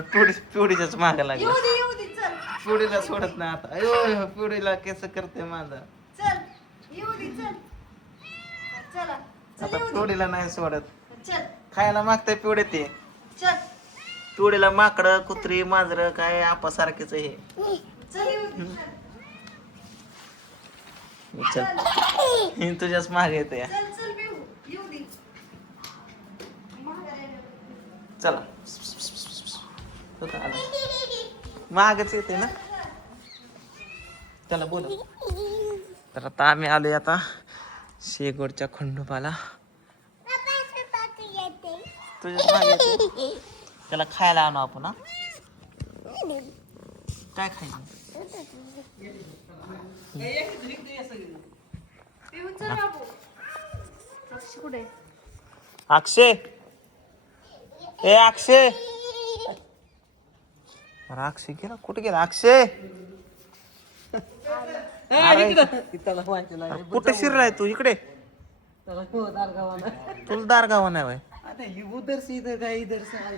पिवडीच्याच मागे लागला. येऊ दे चल. पिवडीला सोडत नाही आता. अयो पिवडीला केस करते माझा. चल येऊ दे चल. चला चल आता येऊ दे. पिवडीला नाही सोडत. चल खायला मागते पिवडे ते. चल पिवडीला माकडं कुत्री मांजर काय आपासारखेच हे. चल येऊ दे. चल तुझ्याच मागे येते. चल चल पिऊ येऊ दे. चला मागच येते ना. चला बोल. तर आता आम्ही आलोय आता शेगोडच्या खंडोबाला. तुझ्याच मागे येते. त्याला खायला आणू आपण. हा काय खायचं. पिऊ चल बाबू. अक्षय कुठे? अक्षय ए अक्षय. अरे अक्षय गेला कुठे गेला अक्षय. अरे कुठे शिरलाय तू इकडे. तुला दारगावा नाही बाय. उधर से इधर गए इधर से आगे